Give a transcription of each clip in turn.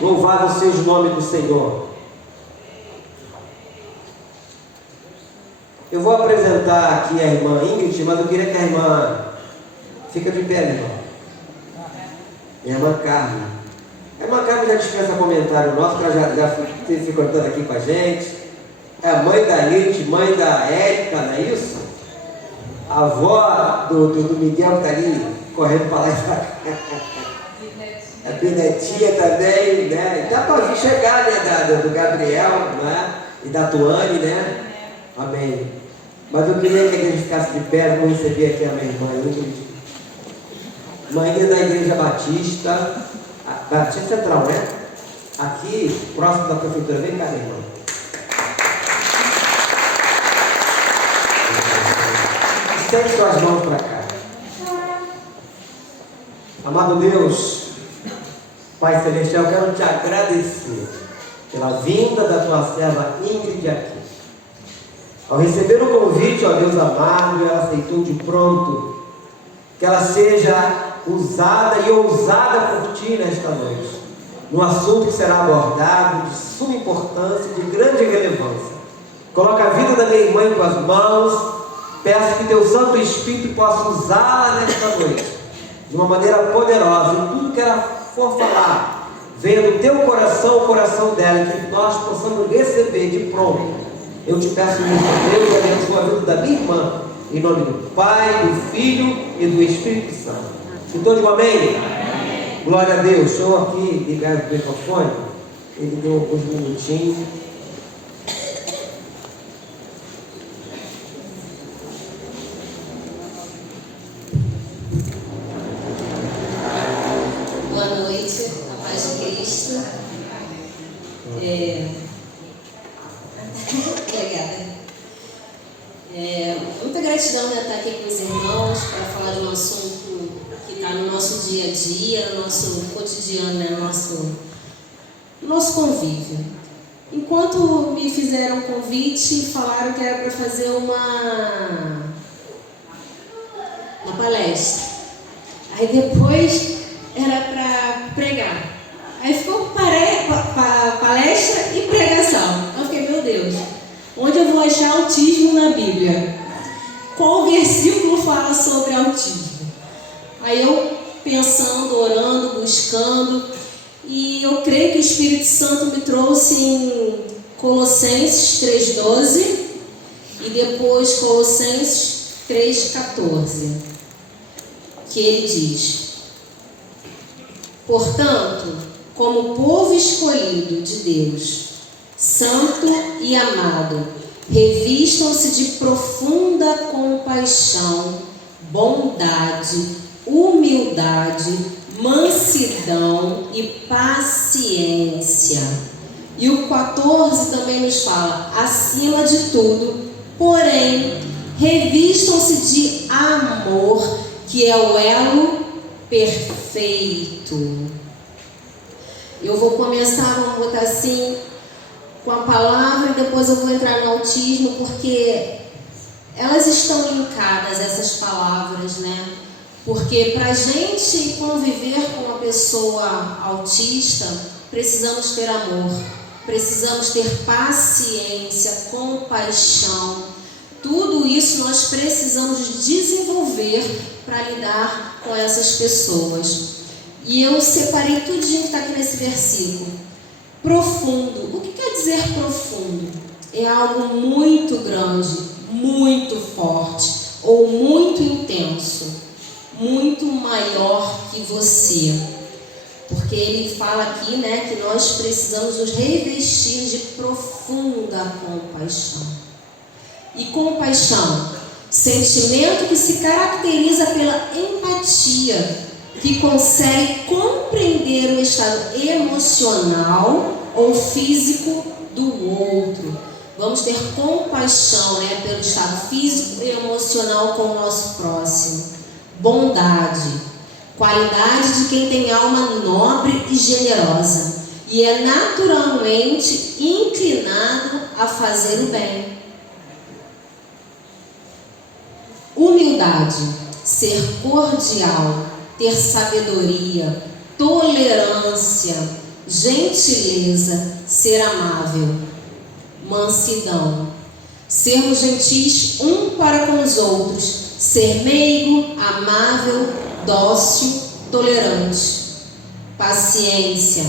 Louvado seja o nome do Senhor. Eu vou apresentar aqui a irmã Ingrid, mas eu queria que a irmã... Fica de pé, irmã. Minha irmã Carla. A irmã Carla já dispensa comentário nosso, que ela já ficou contando aqui com a gente. É a mãe da Lite, mãe da Érica, não é isso? A avó do Miguel que está ali correndo para lá e para cá. A Binetinha também, né? E dá para vir chegar, né? Do Gabriel, né? E da Tuane, né? Amém. Mas eu queria que a igreja ficasse de pé. Vou receber aqui a minha irmã Ingrid. Mãe da Igreja Batista Central, né? Aqui, próximo da prefeitura. Vem cá, minha irmã. Estende suas mãos para cá. Amado Deus, Pai Celestial, eu quero te agradecer pela vinda da tua serva Ingrid aqui. Ao receber o convite, ó Deus amado, ela aceitou de pronto. Que ela seja usada e ousada por ti nesta noite, num assunto que será abordado de suma importância e de grande relevância. Coloca a vida da minha irmã em tuas mãos. Peço que teu Santo Espírito possa usá-la nesta noite de uma maneira poderosa. E tudo que ela for falar venha do teu coração, o coração dela, e que nós possamos receber de pronto. Eu te peço isso, Deus, e abençoa a vida da minha irmã, em nome do Pai, do Filho e do Espírito Santo. E todos digam amém? Amém. Glória a Deus. Deixa eu aqui ligar o microfone. Ele deu alguns minutinhos. Boa noite, a paz de Cristo. Obrigada. Muita gratidão de estar aqui com os irmãos para falar de um assunto que está no nosso dia a dia, no nosso cotidiano, né? no nosso convívio. Enquanto me fizeram o convite, falaram que era para fazer uma palestra. Aí depois era para pregar. Aí ficou palestra e pregação. Eu fiquei, meu Deus, onde eu vou achar autismo na Bíblia? Qual versículo fala sobre autismo? Aí eu pensando, orando, buscando, e eu creio que o Espírito Santo me trouxe em Colossenses 3,12 e depois Colossenses 3,14, que ele diz: portanto, como povo escolhido de Deus, santo e amado, revistam-se de profunda compaixão, bondade, humildade, mansidão e paciência. E o 14 também nos fala: acima de tudo, porém, revistam-se de amor, que é o elo perfeito. Eu vou começar, vamos botar assim, com a palavra, e depois eu vou entrar no autismo, porque elas estão linkadas, essas palavras, né? Porque para a gente conviver com uma pessoa autista, precisamos ter amor, precisamos ter paciência, compaixão. Tudo isso nós precisamos desenvolver para lidar com essas pessoas. E eu separei tudinho que está aqui nesse versículo. Profundo. O que quer dizer profundo? É algo muito grande, muito forte ou muito intenso, muito maior que você. Porque ele fala aqui, né, que nós precisamos nos revestir de profunda compaixão. E compaixão, sentimento que se caracteriza pela empatia, que consegue compreender o estado emocional ou físico do outro. Vamos ter compaixão, né, pelo estado físico e emocional com o nosso próximo. Bondade, qualidade de quem tem alma nobre e generosa e é naturalmente inclinado a fazer o bem. Humildade, ser cordial, ter sabedoria, tolerância, gentileza, ser amável, mansidão, sermos gentis um para com os outros, ser meigo, amável, dócil, tolerante, paciência,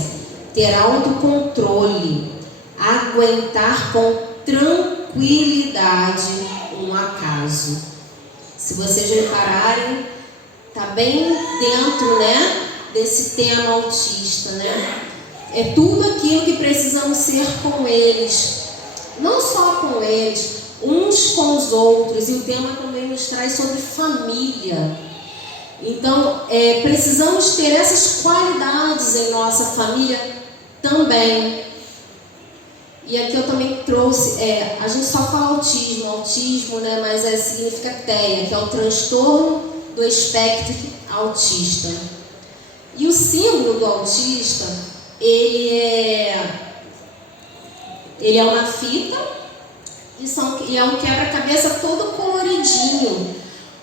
ter autocontrole, aguentar com tranquilidade um acaso. Se vocês repararem, está bem dentro, né, desse tema autista, né? É tudo aquilo que precisamos ser com eles, não só com eles, uns com os outros. E o tema também nos traz sobre família. Então, precisamos ter essas qualidades em nossa família também. E aqui eu também trouxe, a gente só fala autismo, né, mas significa TEA, que é o transtorno do espectro autista. E o símbolo do autista, ele é uma fita e é um quebra-cabeça todo coloridinho.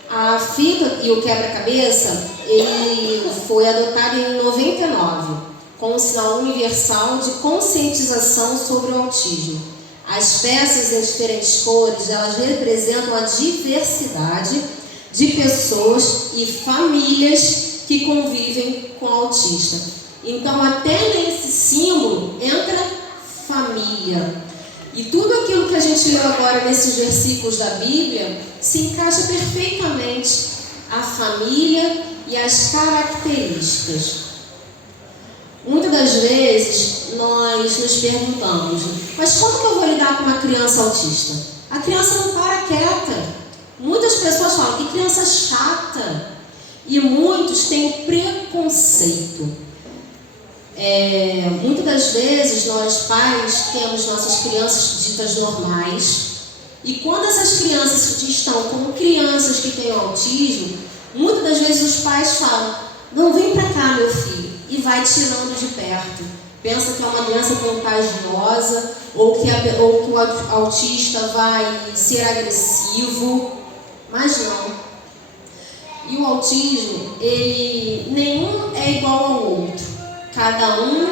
A fita e o quebra-cabeça, ele foi adotado em 99, com o sinal universal de conscientização sobre o autismo. As peças em diferentes cores, elas representam a diversidade de pessoas e famílias que convivem com o autista. Então, até nesse símbolo entra família. E tudo aquilo que a gente leu agora nesses versículos da Bíblia se encaixa perfeitamente a família e as características. Muitas das vezes nós nos perguntamos, mas como que eu vou lidar com uma criança autista? A criança não para quieta. Muitas pessoas falam que criança chata. E muitos têm preconceito. Muitas das vezes nós pais temos nossas crianças ditas normais, e quando essas crianças estão como crianças que têm autismo, muitas das vezes os pais falam, não, vem pra cá meu filho, e vai tirando de perto. Pensa que é uma doença contagiosa, ou que o autista vai ser agressivo, mas não. E o autismo, nenhum é igual ao outro. Cada um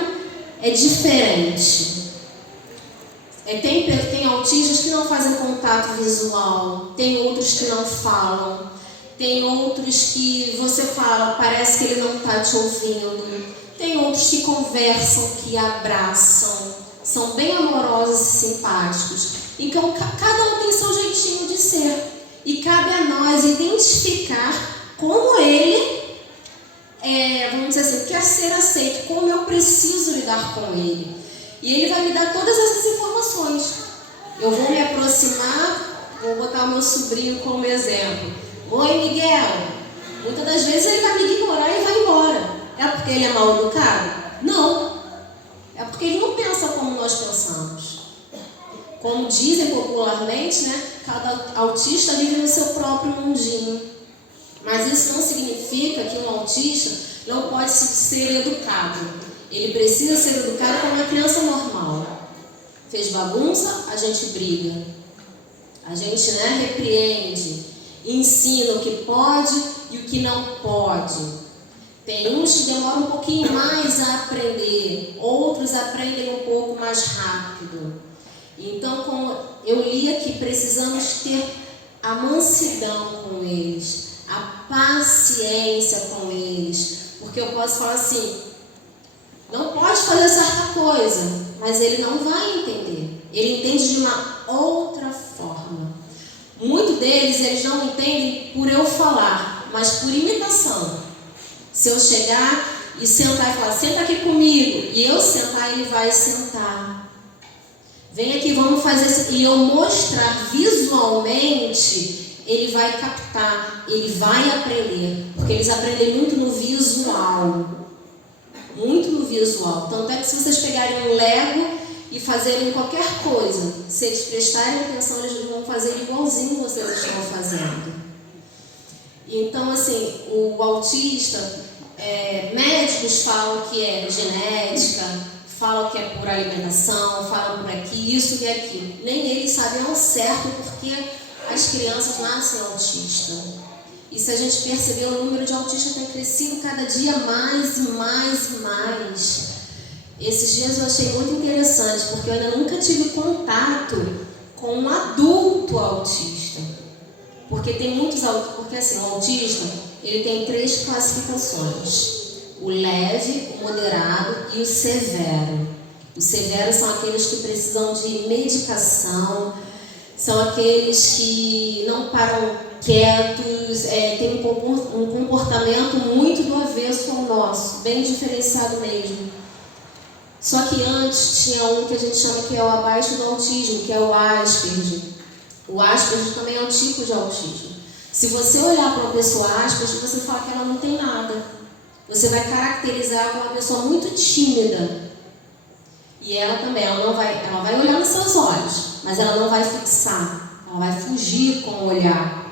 é diferente. Tem autistas que não fazem contato visual, tem outros que não falam, tem outros que você fala, parece que ele não está te ouvindo, tem outros que conversam, que abraçam, são bem amorosos e simpáticos. Então, cada um tem seu jeitinho de ser. E cabe a nós identificar como ele vamos dizer assim, quer ser aceito, como eu preciso lidar com ele. E ele vai me dar todas essas informações. Eu vou me aproximar, vou botar o meu sobrinho como exemplo. Oi, Miguel. Muitas das vezes ele vai me ignorar e vai embora. É porque ele é mal educado? Não. É porque ele não pensa como nós pensamos. Como dizem popularmente, né? Cada autista vive no seu próprio mundinho. Mas isso não significa que um autista não pode ser educado. Ele precisa ser educado como uma criança normal. Fez bagunça, a gente briga. A gente repreende, ensina o que pode e o que não pode. Tem uns que demoram um pouquinho mais a aprender, outros aprendem um pouco mais rápido. Então, como eu li aqui, precisamos ter a mansidão com eles, a paciência com eles, porque eu posso falar assim, não pode fazer certa coisa, mas ele não vai entender, ele entende de uma outra forma. Muitos deles, eles não entendem por eu falar, mas por imitação. Se eu chegar e sentar e falar, senta aqui comigo, e eu sentar, ele vai sentar. Vem aqui, vamos fazer isso, e eu mostrar visualmente, ele vai captar, ele vai aprender, porque eles aprendem muito no visual. Muito no visual. Tanto é que se vocês pegarem um Lego e fazerem qualquer coisa, se eles prestarem atenção, eles vão fazer igualzinho vocês estão fazendo. Então, assim, o autista, médicos falam que é genética, falam que é por alimentação, falam por aqui, isso e aquilo. Nem eles sabem ao certo porque as crianças nascem autistas. E se a gente perceber, o número de autistas tem crescido cada dia mais e mais e mais. Esses dias eu achei muito interessante, porque eu ainda nunca tive contato com um adulto autista. Porque tem muitos autistas, porque assim, o autista, ele tem 3 classificações: o leve, o moderado e o severo. Os severos são aqueles que precisam de medicação, são aqueles que não param quietos, têm um comportamento muito do avesso ao nosso, bem diferenciado mesmo. Só que antes tinha um que a gente chama que é o abaixo do autismo, que é o Asperger. O Asperger também é um tipo de autismo. Se você olhar para uma pessoa Asperger, você fala que ela não tem nada. Você vai caracterizar como uma pessoa muito tímida. E ela também, ela vai olhar nos seus olhos, mas ela não vai fixar, ela vai fugir com o olhar.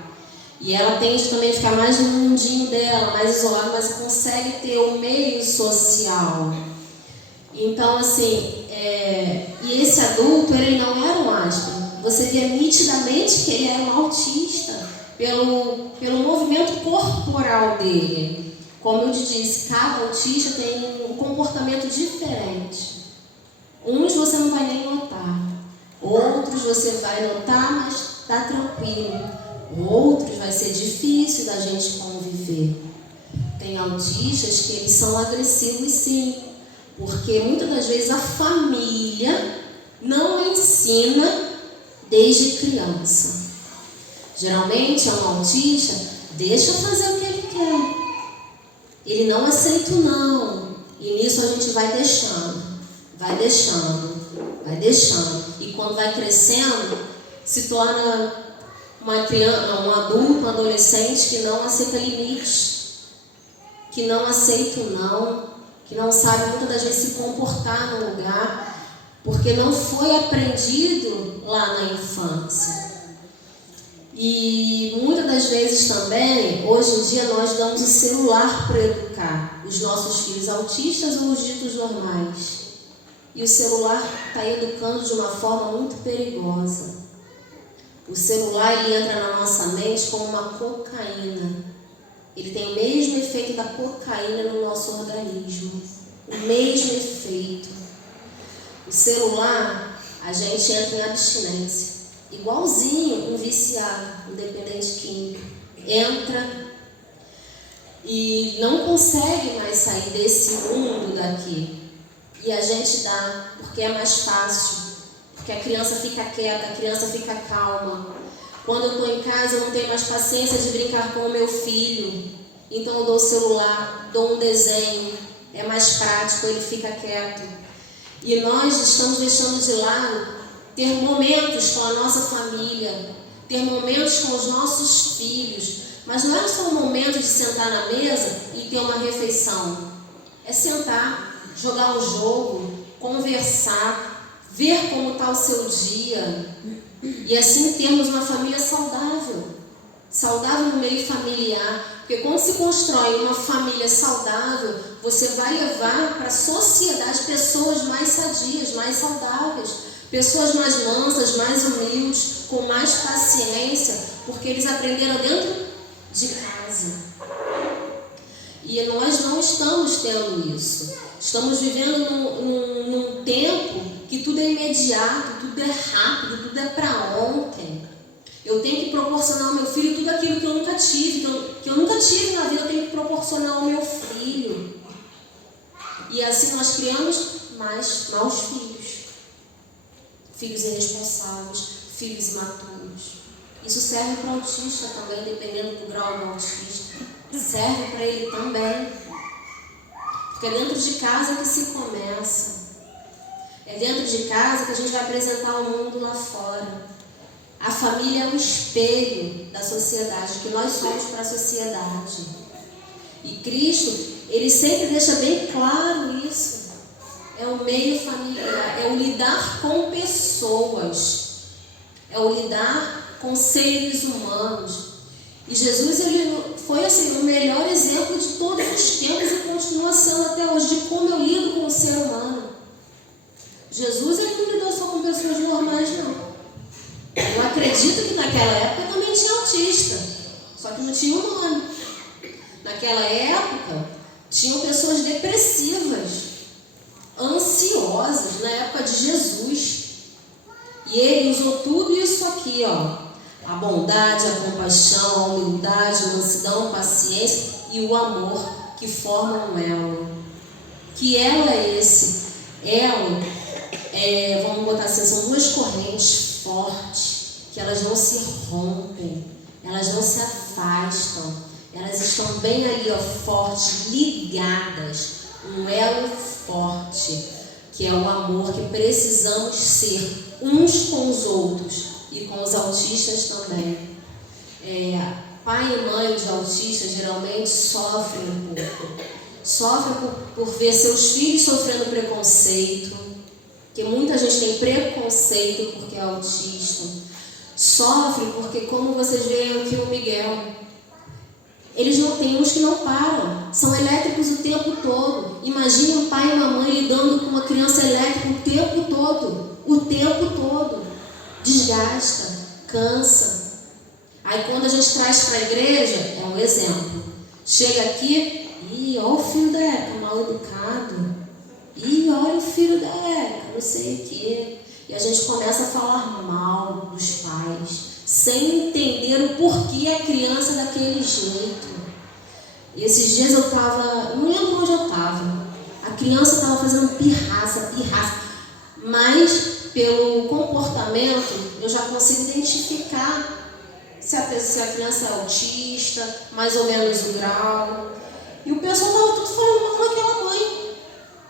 E ela tende também a ficar mais no mundinho dela, mais isolada, mas consegue ter o meio social. Então, assim, e esse adulto, ele não era um Asperger. Você via nitidamente que ele era um autista, pelo movimento corporal dele. Como eu te disse, cada autista tem um comportamento diferente. Uns você não vai nem notar, outros você vai notar, mas está tranquilo. Outros vai ser difícil da gente conviver. Tem autistas que eles são agressivos, sim, porque muitas das vezes a família não ensina desde criança. Geralmente um autista deixa fazer o que ele quer. Ele não aceita o não. E nisso a gente vai deixando. E quando vai crescendo, se torna uma criança, um adulto, um adolescente que não aceita limites, que não aceita o não, que não sabe muitas das vezes se comportar no lugar, porque não foi aprendido lá na infância. E muitas das vezes também, hoje em dia, nós damos o celular para educar os nossos filhos autistas ou os ditos normais. E o celular está educando de uma forma muito perigosa. O celular, ele entra na nossa mente como uma cocaína. Ele tem o mesmo efeito da cocaína no nosso organismo. O mesmo efeito. O celular, a gente entra em abstinência. Igualzinho um viciado, um dependente químico. Entra e não consegue mais sair desse mundo daqui. E a gente dá, porque é mais fácil, porque a criança fica quieta, a criança fica calma. Quando eu estou em casa, eu não tenho mais paciência de brincar com o meu filho, então eu dou o celular, dou um desenho, é mais prático, ele fica quieto. E nós estamos deixando de lado ter momentos com a nossa família, ter momentos com os nossos filhos, mas não é só um momento de sentar na mesa e ter uma refeição, é sentar, jogar um jogo, conversar, ver como está o seu dia e assim termos uma família saudável no meio familiar, porque quando se constrói uma família saudável, você vai levar para a sociedade pessoas mais sadias, mais saudáveis, pessoas mais mansas, mais humildes, com mais paciência, porque eles aprenderam dentro de casa. E nós não estamos tendo isso. Estamos vivendo num tempo que tudo é imediato, tudo é rápido, tudo é para ontem. Eu tenho que proporcionar ao meu filho tudo aquilo que eu nunca tive, que eu nunca tive na vida, eu tenho que proporcionar ao meu filho. E assim nós criamos mais maus filhos. Filhos irresponsáveis, filhos imaturos. Isso serve para o autista também, dependendo do grau do autista. Serve para ele também. Porque é dentro de casa que se começa. É dentro de casa que a gente vai apresentar o mundo lá fora. A família é um espelho da sociedade, que nós somos para a sociedade. E Cristo, ele sempre deixa bem claro isso. É o meio familiar, é o lidar com pessoas. É o lidar com seres humanos. E Jesus, ele foi assim, o melhor exemplo de todos os tempos e continua sendo até hoje, de como eu lido com o ser humano. Jesus, ele não lidou só com pessoas normais, não. Eu acredito que naquela época também tinha autista, só que não tinha um nome. Naquela época, tinham pessoas depressivas. ansiosos na época de Jesus. E ele usou tudo isso aqui, ó. A bondade, a compaixão, a humildade, a mansidão, paciência e o amor que formam um elo. Que elo é esse? Elo, vamos botar assim, são duas correntes fortes, que elas não se rompem, elas não se afastam, elas estão bem ali, ó, fortes, ligadas. Um elo forte, que é o amor que precisamos ser uns com os outros. E com os autistas também. Pai e mãe de autistas geralmente sofrem um pouco. Sofrem por ver seus filhos sofrendo preconceito. Porque muita gente tem preconceito porque é autista. Sofre porque, como vocês veem aqui o Miguel, eles não têm uns que não param. São elétricos o tempo todo. Imagine um pai e uma mãe lidando com uma criança elétrica o tempo todo. O tempo todo. Desgasta, cansa. Aí quando a gente traz para a igreja, é um exemplo. Chega aqui, olha o filho da Érica, mal educado. Olha o filho da Érica, não sei o quê. E a gente começa a falar mal dos pais, sem entender o porquê a criança é daquele jeito. E esses dias eu estava, não lembro onde eu estava. A criança estava fazendo pirraça. Mas pelo comportamento, eu já consigo identificar se a criança é autista, mais ou menos o grau. E o pessoal estava tudo falando mal daquela mãe.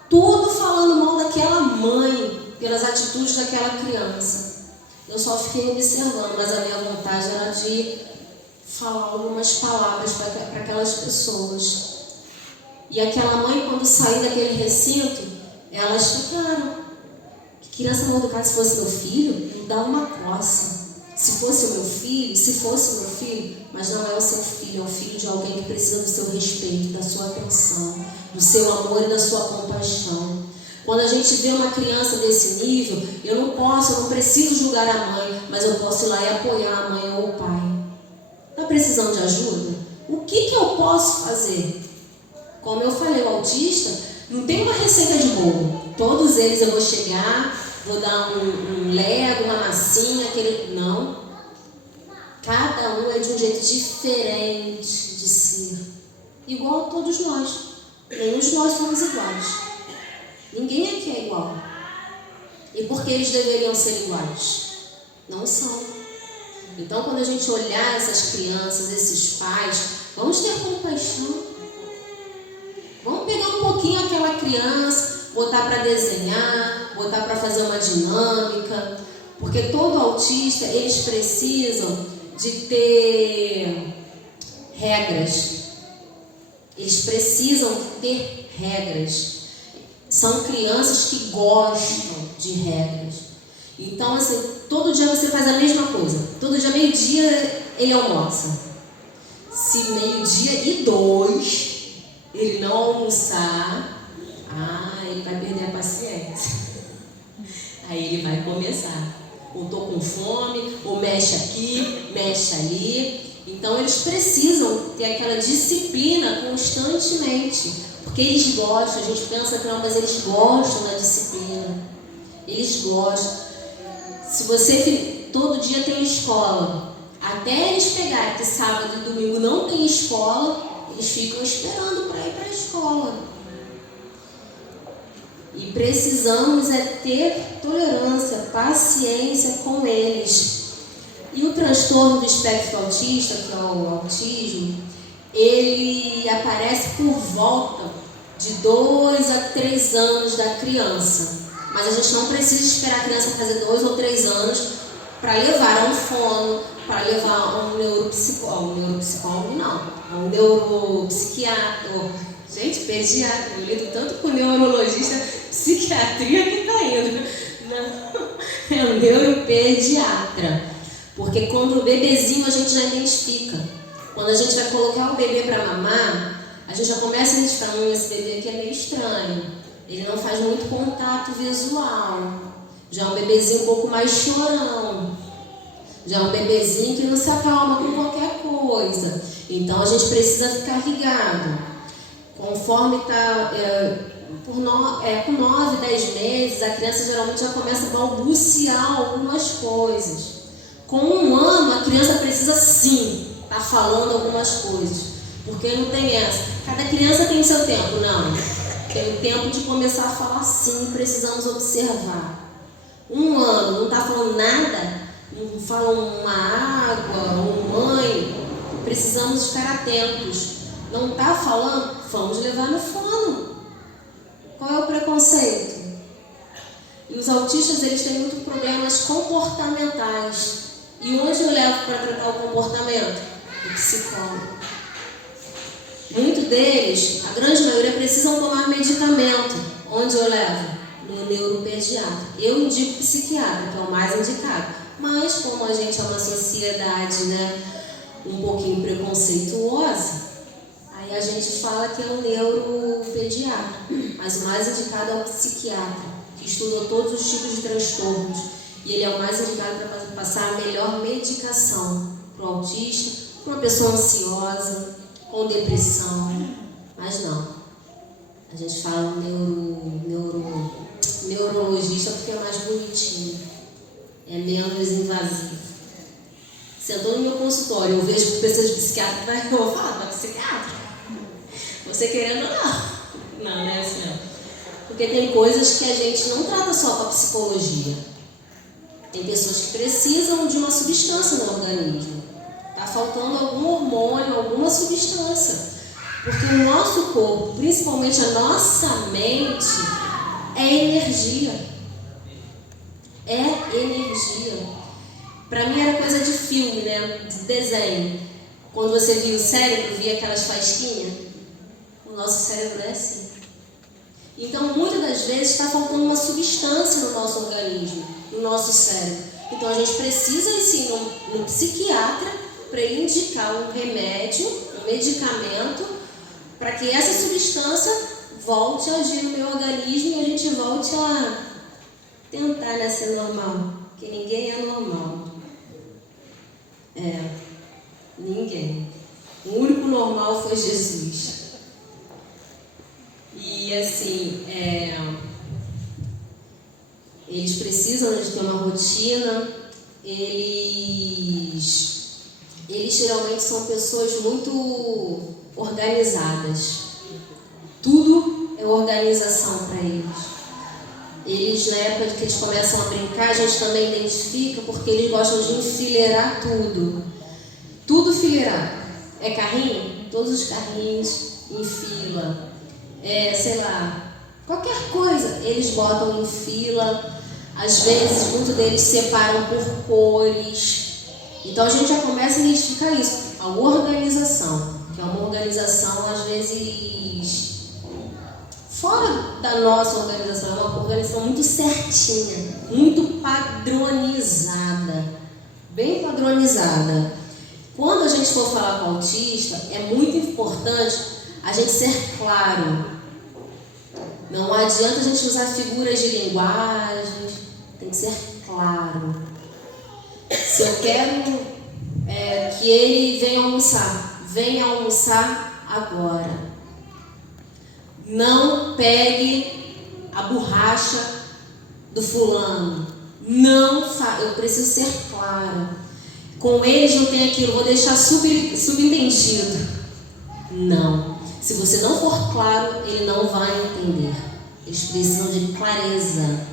Tudo falando mal daquela mãe, pelas atitudes daquela criança. Eu só fiquei observando, mas a minha vontade era de falar algumas palavras para aquelas pessoas. E aquela mãe, quando saiu daquele recinto, elas ficaram. Criança mal educada, se fosse meu filho, me dá uma coça. Se fosse o meu filho, mas não é o seu filho, é o filho de alguém que precisa do seu respeito, da sua atenção, do seu amor e da sua compaixão. Quando a gente vê uma criança desse nível, eu não preciso julgar a mãe, mas eu posso ir lá e apoiar a mãe ou o pai. Está precisando de ajuda? O que eu posso fazer? Como eu falei, o autista não tem uma receita de bolo. Todos eles eu vou chegar, vou dar um lego, uma massinha, não. Cada um é de um jeito diferente de ser. Igual a todos nós. Nenhum de nós somos iguais. Ninguém aqui é igual. E por que eles deveriam ser iguais? Não são. Então, quando a gente olhar essas crianças, esses pais, vamos ter compaixão. Vamos pegar um pouquinho aquela criança, botar para desenhar, botar para fazer uma dinâmica, porque todo autista, eles precisam de ter regras. Eles precisam ter regras. São crianças que gostam de regras. Então, assim, todo dia você faz a mesma coisa. Todo dia, meio-dia, ele almoça. Se 12:02 ele não almoçar, ele vai perder a paciência. Aí ele vai começar. Ou tô com fome, ou mexe aqui, mexe ali. Então eles precisam ter aquela disciplina constantemente. Porque eles gostam, a gente pensa que não, mas eles gostam da disciplina. Eles gostam. Se você todo dia tem escola, até eles pegarem que sábado e domingo não tem escola, eles ficam esperando para ir para a escola. E precisamos ter tolerância, paciência com eles. E o transtorno do espectro autista, que é o autismo, ele aparece por volta de 2 a 3 anos da criança. Mas a gente não precisa esperar a criança fazer 2 ou 3 anos para levar a um fono, para levar a um neuropsiquiatra. Gente, pediatra, eu lido tanto com neurologista, psiquiatria que está indo. Não, é um neuropediatra. Porque quando o bebezinho a gente já identifica. Quando a gente vai colocar o bebê para mamar, a gente já começa a identificar, esse bebê aqui é meio estranho. Ele não faz muito contato visual. Já é um bebezinho um pouco mais chorão. Já é um bebezinho que não se acalma com qualquer coisa. Então a gente precisa ficar ligado. Conforme está com 9, 10 meses, a criança geralmente já começa a balbuciar algumas coisas. Com 1 ano, a criança precisa sim estar falando algumas coisas, porque não tem essa. Cada criança tem seu tempo, não. Tem o tempo de começar a falar sim, precisamos observar. 1 ano, não está falando nada, não fala uma água, um mãe, precisamos estar atentos. Não está falando, vamos levar no fono. Qual é o preconceito? E os autistas, eles têm muitos problemas comportamentais. E onde eu levo para tratar o comportamento? O psicólogo. Muitos deles, a grande maioria, precisam tomar medicamento. Onde eu levo? No neuropediatra. Eu indico psiquiatra, que é o mais indicado. Mas como a gente é uma sociedade, né, um pouquinho preconceituosa, aí a gente fala que é um neuropediatra. Mas o mais indicado é o psiquiatra, que estudou todos os tipos de transtornos. E ele é o mais indicado para passar a melhor medicação para o autista, para uma pessoa ansiosa, com depressão. Mas não. A gente fala neurologista porque é mais bonitinho. É menos invasivo. Sentou no meu consultório, eu vejo que pessoas de psiquiatra, eu vou falar para psiquiatra. Você querendo ou não. Não é assim não. Porque tem coisas que a gente não trata só com a psicologia. Tem pessoas que precisam de uma substância no organismo. Está faltando algum hormônio, alguma substância. Porque o nosso corpo, principalmente a nossa mente, é energia. É energia. Para mim era coisa de filme, né? De desenho. Quando você via o cérebro, via aquelas faísquinhas. O nosso cérebro é assim. Então, muitas das vezes, está faltando uma substância no nosso organismo, no nosso cérebro. Então, a gente precisa ir sim um psiquiatra para ele indicar um remédio, um medicamento, para que essa substância volte a agir no meu organismo e a gente volte a tentar, né, ser normal. Porque ninguém é normal. Ninguém. O único normal foi Jesus. E assim, eles precisam de ter uma rotina, eles geralmente são pessoas muito organizadas. Tudo é organização para eles. Eles, na época que eles começam a brincar, a gente também identifica porque eles gostam de enfileirar tudo. Tudo fileirado. É carrinho? Todos os carrinhos em fila. Sei lá, qualquer coisa, eles botam em fila. Às vezes, muitos deles separam por cores. Então, a gente já começa a identificar isso. A organização, que é uma organização, às vezes, fora da nossa organização, é uma organização muito certinha, muito padronizada, bem padronizada. Quando a gente for falar com o autista, é muito importante a gente ser claro. Não adianta a gente usar figuras de linguagem, tem que ser claro. Se eu quero que ele venha almoçar agora. Não pegue a borracha do fulano. Eu preciso ser claro. Com eles não tem aquilo, vou deixar subentendido. Não. Se você não for claro, ele não vai entender. Eles precisam de clareza.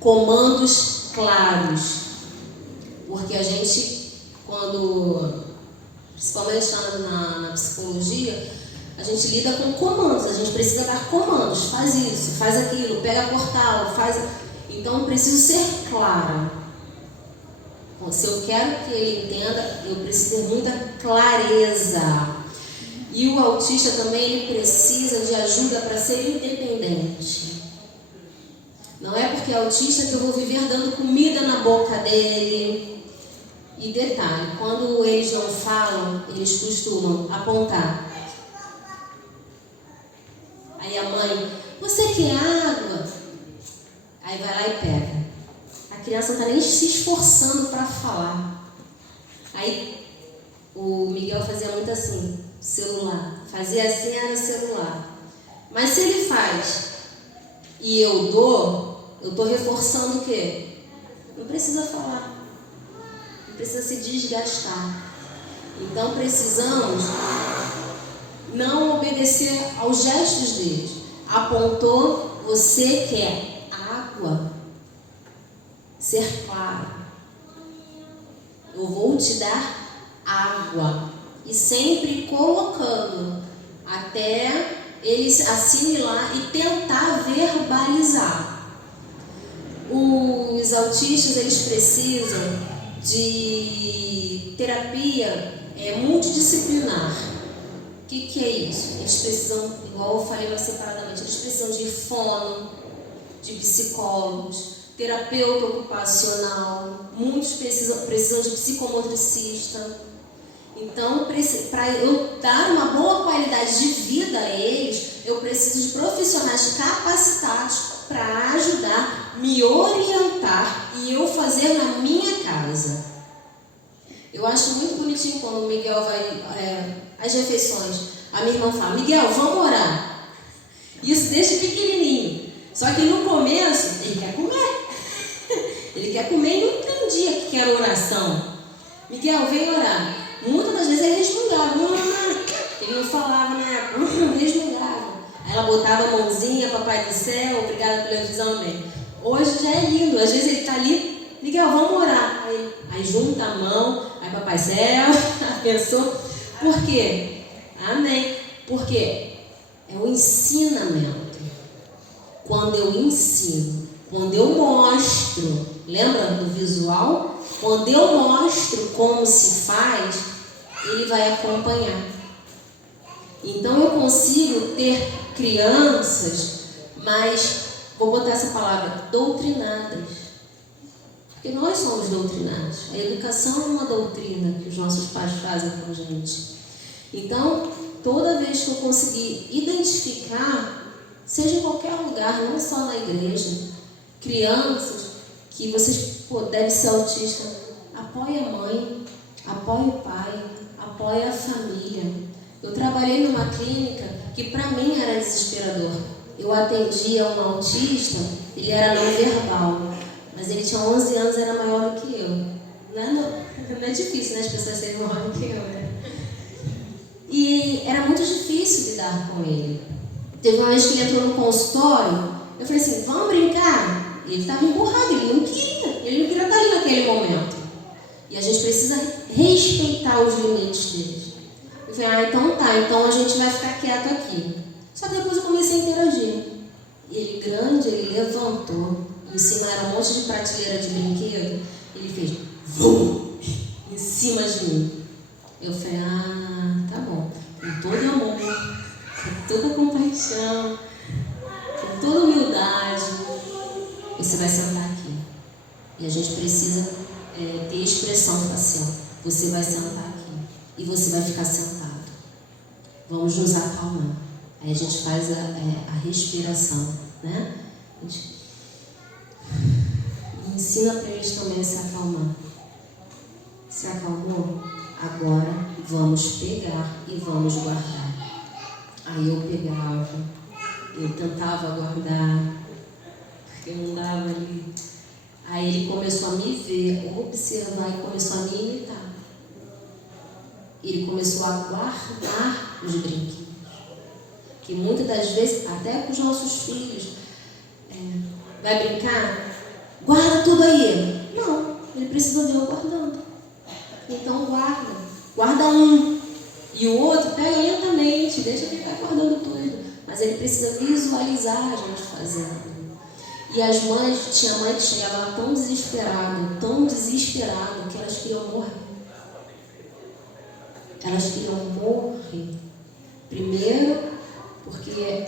Comandos claros. Porque a gente, principalmente na psicologia, a gente lida com comandos. A gente precisa dar comandos. Faz isso, faz aquilo, pega a portal, faz... Então, eu preciso ser clara. Se eu quero que ele entenda, eu preciso ter muita clareza. E o autista também, ele precisa de ajuda para ser independente. Não é porque é autista que eu vou viver dando comida na boca dele. E detalhe, quando eles não falam, eles costumam apontar. Aí a mãe, você quer água? Aí vai lá e pega. A criança não está nem se esforçando para falar. Aí o Miguel fazia muito assim, celular. Fazia assim, era celular. Mas se ele faz, e eu dou, eu estou reforçando o quê? Não precisa falar, não precisa se desgastar. Então precisamos não obedecer aos gestos deles. Apontou, você quer água? Ser claro. Eu vou te dar água. E sempre colocando até eles assimilar e tentar verbalizar. Os autistas, eles precisam de terapia multidisciplinar. O que é isso? Eles precisam, igual eu falei mais separadamente, eles precisam de fono, de psicólogos, terapeuta ocupacional, muitos precisam de psicomotricista. Então, para eu dar uma boa qualidade de vida a eles, eu preciso de profissionais capacitados para ajudar, me orientar e eu fazer na minha casa. Eu acho muito bonitinho quando o Miguel vai às refeições. A minha irmã fala, Miguel, vamos orar. Isso desde pequenininho. Só que no começo, ele quer comer. Ele quer comer e não entendia que era oração. Miguel, vem orar. Muitas das vezes ele resmungava. Ele não falava, né? Resmungava. Aí ela botava a mãozinha, papai do céu, obrigada pela visão, amém. Hoje já é lindo. Às vezes ele está ali, Miguel, vamos orar. Aí junta a mão, aí papai céu, pensou. Por quê? Amém. Porque é o ensinamento. Quando eu ensino, quando eu mostro, lembra do visual? Quando eu mostro como se faz, ele vai acompanhar. Então eu consigo ter crianças, mas vou botar essa palavra, doutrinadas. Porque nós somos doutrinados. A educação é uma doutrina que os nossos pais fazem com a gente. Então, toda vez que eu conseguir identificar, seja em qualquer lugar, não só na igreja, crianças que vocês devem ser autistas, apoie a mãe, apoie o pai, apoie a família. Eu trabalhei numa clínica que para mim era desesperador. Eu atendia um autista, ele era não verbal, mas ele tinha 11 anos, era maior do que eu. Não é difícil, né, as pessoas serem maiores do que eu, né? E era muito difícil lidar com ele. Teve uma vez que ele entrou no consultório, eu falei assim, vamos brincar? Ele estava empurrado, ele não queria estar ali naquele momento. E a gente precisa respeitar os limites deles. Eu falei, então tá, então a gente vai ficar quieto aqui. Só que depois eu comecei a interagir. E ele grande, ele levantou, em cima era um monte de prateleira de brinquedo, ele fez vum, em cima de mim. Eu falei, tá bom, com todo amor, com toda compaixão, com toda humildade, você vai sentar aqui. E a gente precisa ter expressão facial. Você vai sentar aqui e você vai ficar sentado. Vamos nos acalmar. Aí a gente faz a respiração, né? A gente ensina para eles também a se acalmar. Se acalmou? Agora vamos pegar e vamos guardar. Aí eu pegava, eu tentava guardar, porque não dava ali. Aí ele começou a me ver, observar e começou a me imitar. Ele começou a guardar os brinquedos. Que muitas das vezes, até com os nossos filhos, vai brincar? Guarda tudo aí. Não, ele precisa ver eu guardando. Então guarda um. E o outro pega lentamente, deixa que ele vai guardando tudo. Mas ele precisa visualizar a gente fazendo. E as mães, tinha mãe que chegava lá tão desesperada, que elas queriam morrer. Elas queriam morrer. Primeiro, porque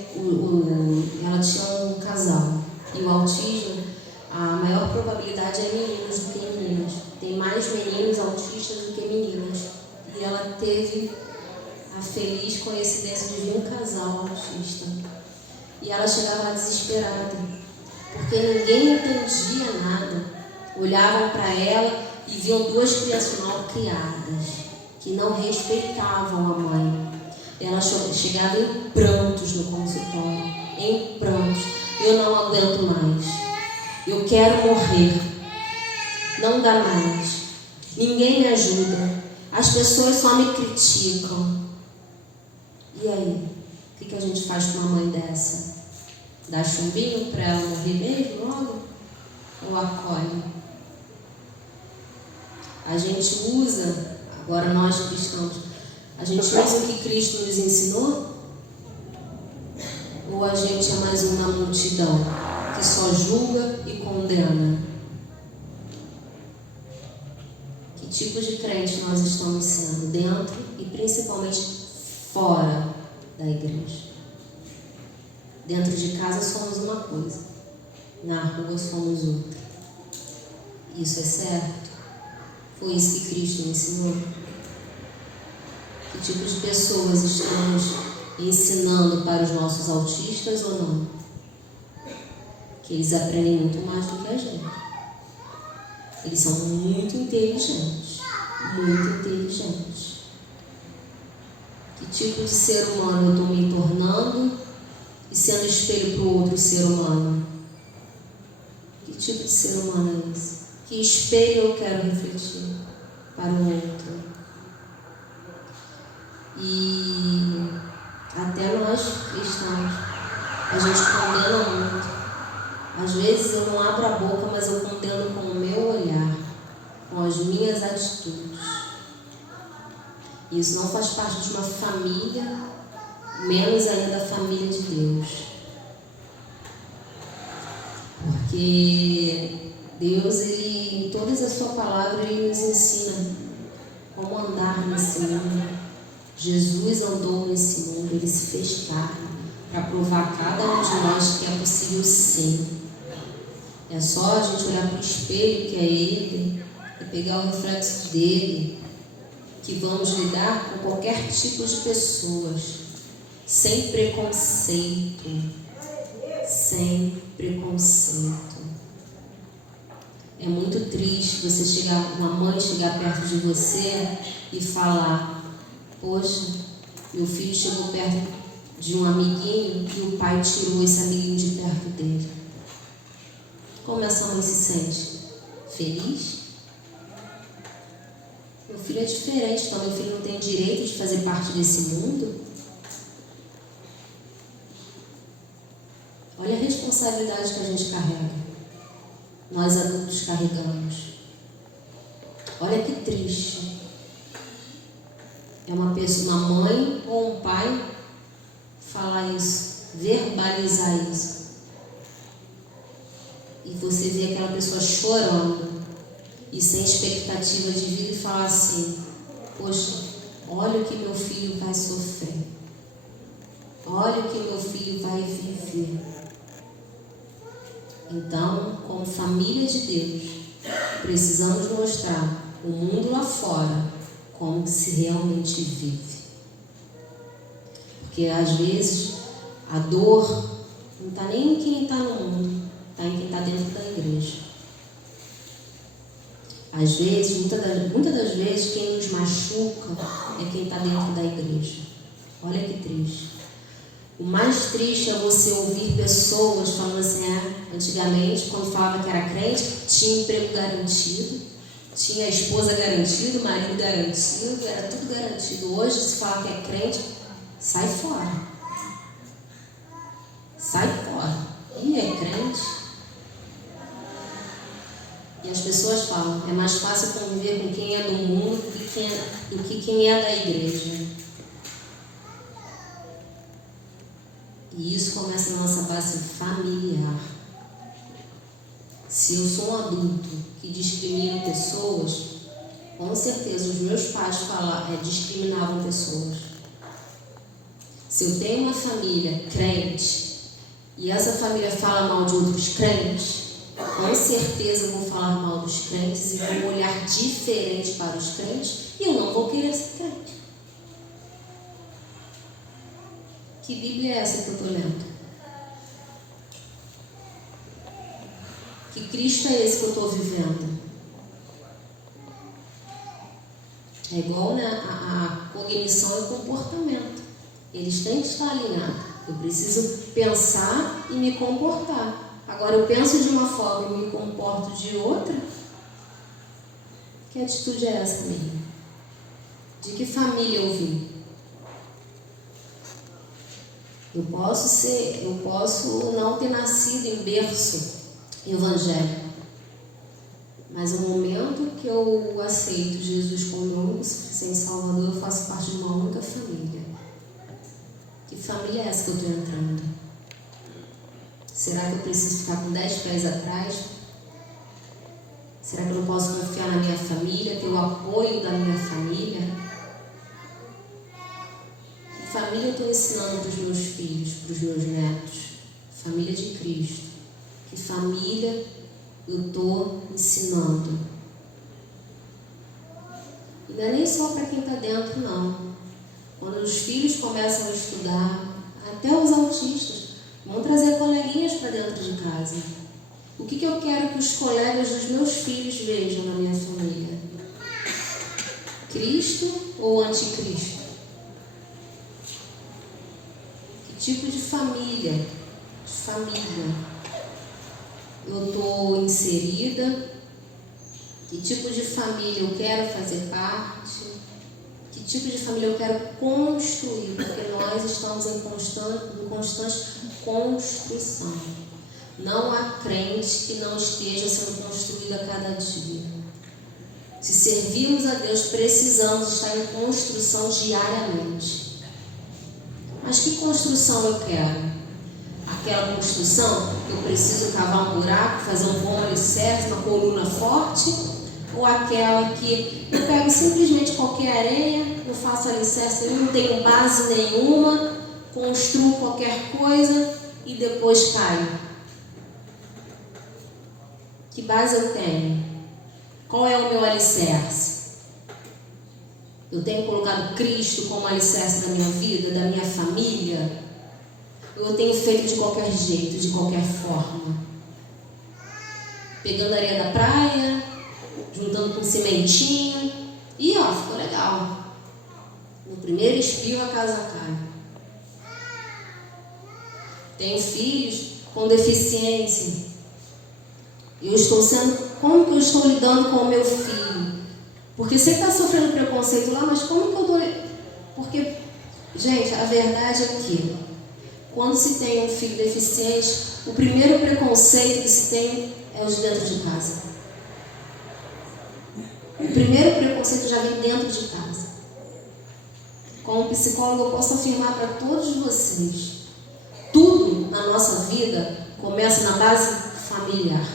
ela tinha um casal. E o autismo, a maior probabilidade é meninos do que meninas. Tem mais meninos autistas do que meninas. E ela teve a feliz coincidência de ver um casal autista. E ela chegava lá desesperada, porque ninguém entendia nada. Olhavam para ela e viam duas crianças mal criadas, que não respeitavam a mãe. Ela chegava em prantos no consultório, em prantos. Eu não aguento mais. Eu quero morrer. Não dá mais. Ninguém me ajuda. As pessoas só me criticam. E aí? O que a gente faz com uma mãe dessa? Dá chumbinho para ela morrer mesmo logo? Ou acolhe? A gente usa, agora nós cristãos, a gente usa o que Cristo nos ensinou? Ou a gente é mais uma multidão que só julga e condena? Que tipo de crente nós estamos sendo dentro e principalmente fora da igreja? Dentro de casa somos uma coisa, na rua somos outra. Isso é certo? Foi isso que Cristo ensinou? Que tipo de pessoas estamos ensinando para os nossos autistas ou não? Que eles aprendem muito mais do que a gente. Eles são muito inteligentes. Muito inteligentes. Que tipo de ser humano eu estou me tornando e sendo espelho para o outro ser humano? Que tipo de ser humano é esse? Que espelho eu quero refletir para o outro? E até nós cristãos, a gente condena muito. Às vezes eu não abro a boca, mas eu condeno com o meu olhar, com as minhas atitudes. Isso não faz parte de uma família, menos ainda da família de Deus. Porque Deus, Ele, em todas as suas palavras, Ele nos ensina como andar nesse mundo. Jesus andou nesse mundo, Ele se fez carne para provar a cada um de nós que é possível sim. É só a gente olhar para o espelho que é Ele e pegar o reflexo dele, que vamos lidar com qualquer tipo de pessoas, sem preconceito. Sem preconceito. É muito triste você chegar, uma mãe chegar perto de você e falar: poxa, meu filho chegou perto de um amiguinho e o pai tirou esse amiguinho de perto dele. Como essa mãe se sente? Feliz? Meu filho é diferente, então meu filho não tem direito de fazer parte desse mundo? Olha a responsabilidade que a gente carrega. Nós adultos carregamos. Olha que triste. É uma pessoa, uma mãe ou um pai falar isso, verbalizar isso. E você vê aquela pessoa chorando e sem expectativa de vida e falar assim: poxa, olha o que meu filho vai sofrer. Olha o que meu filho vai viver. Então, como família de Deus, precisamos mostrar o mundo lá fora como se realmente vive. Porque às vezes a dor não está nem em quem está no mundo, está em quem está dentro da igreja. Às vezes, muitas das vezes, quem nos machuca é quem está dentro da igreja. Olha que triste. O mais triste é você ouvir pessoas falando assim: antigamente, quando falava que era crente, tinha emprego garantido, tinha a esposa garantida, o marido garantido, era tudo garantido. Hoje, se falar que é crente, sai fora. Sai fora. E é crente? E as pessoas falam: é mais fácil conviver com quem é do mundo do que quem é da igreja. E isso começa na nossa base familiar. Se eu sou um adulto que discrimina pessoas, com certeza os meus pais discriminavam pessoas. Se eu tenho uma família crente e essa família fala mal de outros crentes, com certeza eu vou falar mal dos crentes e vou olhar diferente para os crentes e eu não vou querer ser crente. Que Bíblia é essa que eu estou lendo? Que Cristo é esse que eu estou vivendo? É igual, né? A cognição e o comportamento. Eles têm que estar alinhados. Eu preciso pensar e me comportar. Agora, eu penso de uma forma e me comporto de outra. Que atitude é essa minha? De que família eu vim? Eu posso não ter nascido em berço evangélico, mas no momento que eu aceito Jesus como meu único suficiente Salvador, eu faço parte de uma única família. Que família é essa que eu estou entrando? Será que eu preciso ficar com 10 pés atrás? Será que eu não posso confiar na minha família, ter o apoio da minha família? Que família eu estou ensinando para os meus filhos, para os meus netos? Família de Cristo. Que família eu estou ensinando? E não é nem só para quem está dentro, não. Quando os filhos começam a estudar, até os autistas vão trazer coleguinhas para dentro de casa. O que eu quero que os colegas dos meus filhos vejam na minha família? Cristo ou anticristo? Que tipo de família? Eu estou inserida? Que tipo de família eu quero fazer parte? Que tipo de família eu quero construir? Porque nós estamos em constante construção. Não há crente que não esteja sendo construído a cada dia. Se servirmos a Deus, precisamos estar em construção diariamente. Mas que construção eu quero? Aquela construção que eu preciso cavar um buraco, fazer um bom alicerce, uma coluna forte? Ou aquela que eu pego simplesmente qualquer areia, eu faço alicerce, eu não tenho base nenhuma, construo qualquer coisa e depois caio? Que base eu tenho? Qual é o meu alicerce? Eu tenho colocado Cristo como alicerce da minha vida, da minha família? Ou eu tenho feito de qualquer jeito, de qualquer forma? Pegando a areia da praia, juntando com cimentinho, e ficou legal. No primeiro espirro a casa cai. Tenho filhos com deficiência. Como que eu estou lidando com o meu filho? Porque você está sofrendo preconceito lá, mas como que eu estou... Porque, gente, a verdade é que quando se tem um filho deficiente, o primeiro preconceito que se tem é o de dentro de casa. O primeiro preconceito já vem dentro de casa. Como psicólogo, eu posso afirmar para todos vocês, tudo na nossa vida começa na base familiar.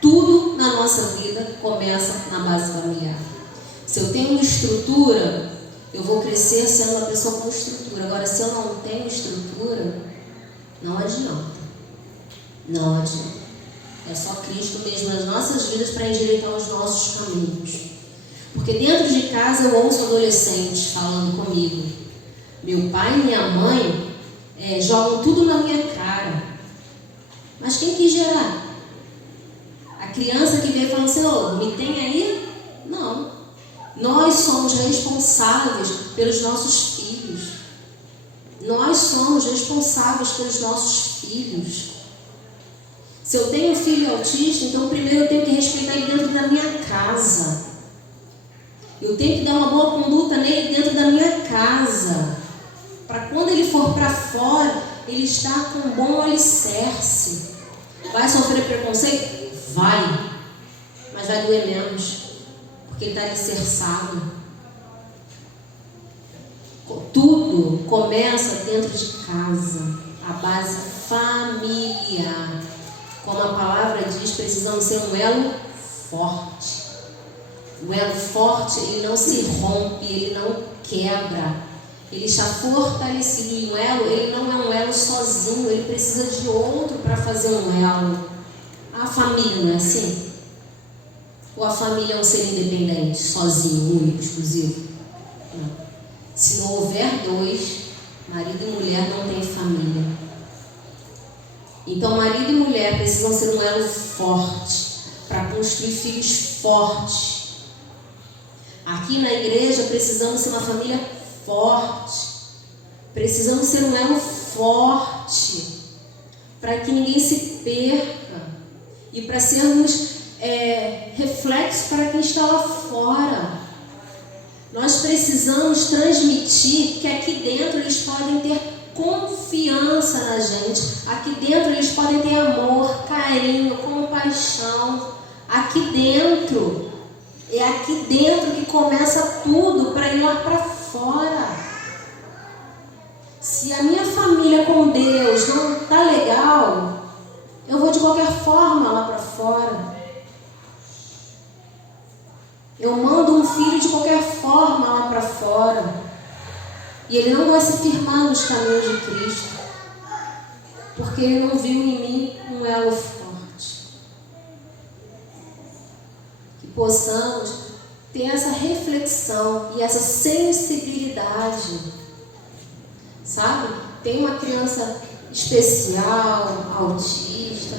Tudo na nossa vida começa na base familiar. Se eu tenho uma estrutura, eu vou crescer sendo uma pessoa com estrutura. Agora, se eu não tenho estrutura, não adianta. Não adianta. É só Cristo mesmo nas nossas vidas para endireitar os nossos caminhos. Porque dentro de casa eu ouço adolescentes falando comigo. Meu pai e minha mãe jogam tudo na minha cara. Mas quem quis gerar? A criança que veio falando assim, me tem aí? Não. Nós somos responsáveis pelos nossos filhos. Nós somos responsáveis pelos nossos filhos. Se eu tenho um filho autista, então primeiro eu tenho que respeitar ele dentro da minha casa. Eu tenho que dar uma boa conduta nele dentro da minha casa. Para quando ele for para fora, ele está com um bom alicerce. Vai sofrer preconceito? Vai. Mas vai doer menos. Porque ele está alicerçado. Tudo começa dentro de casa. A base familiar. Como a palavra diz, precisamos ser um elo forte. O elo forte, ele não se rompe, ele não quebra. Ele está fortalecido. E o elo, ele não é um elo sozinho, ele precisa de outro para fazer um elo. A família não é assim? Ou a família é um ser independente, sozinho, único, exclusivo? Não. Se não houver dois, marido e mulher não tem família. Então, marido e mulher precisam ser um elo forte para construir filhos fortes. Aqui na igreja precisamos ser uma família forte. Precisamos ser um elo forte, para que ninguém se perca e para sermos reflexos para quem está lá fora. Nós precisamos transmitir que aqui dentro eles podem ter confiança na gente, aqui dentro eles podem ter amor, carinho, compaixão. Aqui dentro, é aqui dentro que começa tudo para ir lá para fora. Se a minha família com Deus não está legal, eu vou de qualquer forma lá para fora. Eu mando um filho de qualquer forma lá para fora. E ele não vai se firmar nos caminhos de Cristo, porque ele não viu em mim um elo forte. Que possamos ter essa reflexão e essa sensibilidade. Sabe? Tem uma criança especial, autista,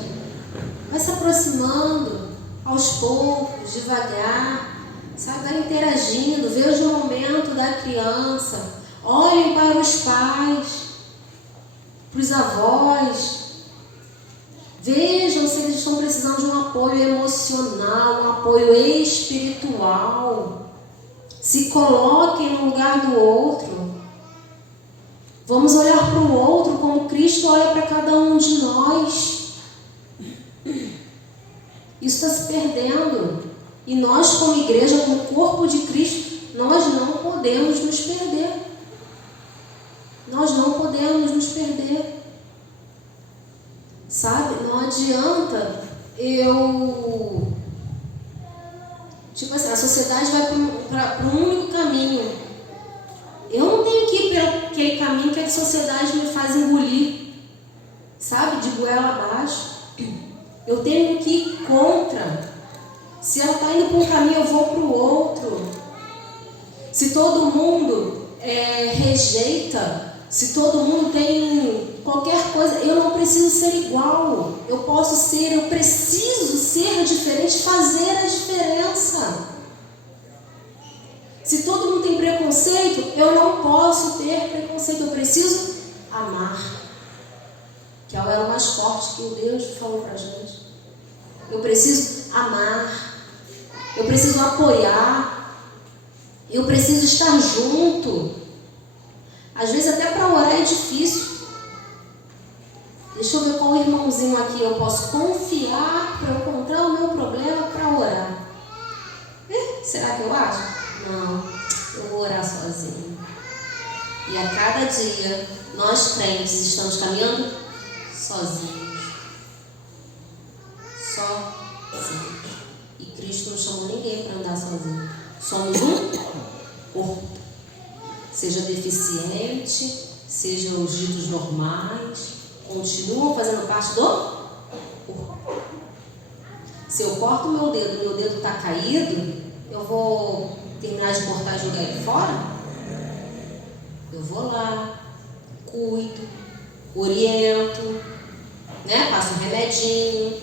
vai se aproximando aos poucos, devagar, sabe? Vai interagindo, veja o momento da criança, olhem para os pais, para os avós, vejam se eles estão precisando de um apoio emocional, um apoio espiritual. Se coloquem no lugar do outro. Vamos olhar para o outro como Cristo olha para cada um de nós. Isso está se perdendo. E nós, como igreja, como corpo de Cristo, nós não podemos nos perder. Nós não podemos nos perder. Sabe? Não adianta tipo assim, a sociedade vai para um único caminho. Eu não tenho que ir pelo aquele caminho que a sociedade me faz engolir, sabe? De goela abaixo. Eu tenho que ir contra. Se ela está indo para um caminho, eu vou para o outro. Se todo mundo rejeita, se todo mundo tem qualquer coisa, eu não preciso ser igual. Eu preciso ser diferente, fazer a diferença. Se todo mundo tem preconceito, eu não posso ter preconceito. Eu preciso amar, que é o elo mais forte que o Deus falou para a gente. Eu preciso amar, eu preciso apoiar, eu preciso estar junto. Às vezes até para orar é difícil. Deixa eu ver qual irmãozinho aqui eu posso confiar para eu encontrar o meu problema para orar. Será que eu acho? Não, eu vou orar sozinho. E a cada dia, nós crentes estamos caminhando sozinhos. Sozinhos. E Cristo não chamou ninguém para andar sozinho. Somos um corpo. Seja deficiente, seja os ditos normais, continuam fazendo parte do corpo. Se eu corto o meu dedo está caído, eu vou terminar de cortar e jogar ele fora? Eu vou lá, cuido, oriento, passo um remedinho,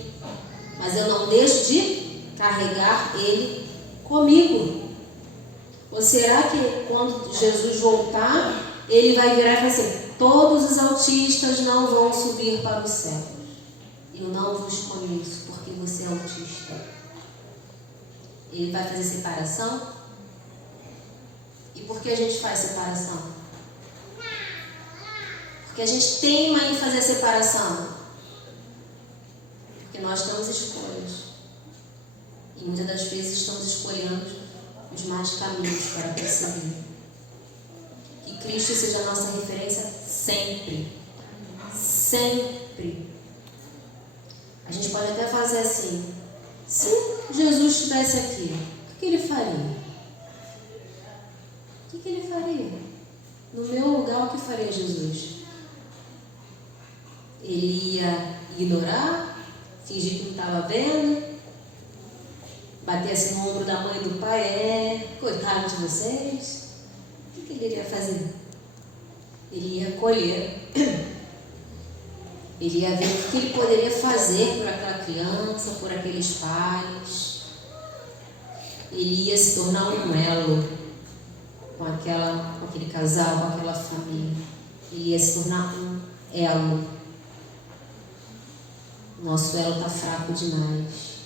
mas eu não deixo de carregar ele comigo. Ou será que quando Jesus voltar, ele vai virar e falar assim: todos os autistas não vão subir para o céu? Eu não vos conheço porque você é autista. Ele vai fazer separação? E por que a gente faz separação? Porque a gente teima em fazer separação. Porque nós temos escolhas. E muitas das vezes estamos escolhendo os mais caminhos para perseguir. Que Cristo seja a nossa referência sempre. Sempre. A gente pode até fazer assim: se Jesus estivesse aqui, o que ele faria? O que ele faria? No meu lugar, o que faria Jesus? Ele ia ignorar, fingir que não estava vendo, batesse no ombro da mãe e do pai, coitado de vocês. O que ele iria fazer? Ele ia acolher. Ele ia ver o que ele poderia fazer por aquela criança, por aqueles pais. Ele ia se tornar um elo com aquele casal, com aquela família. Ele ia se tornar um. elo. O nosso elo está fraco demais.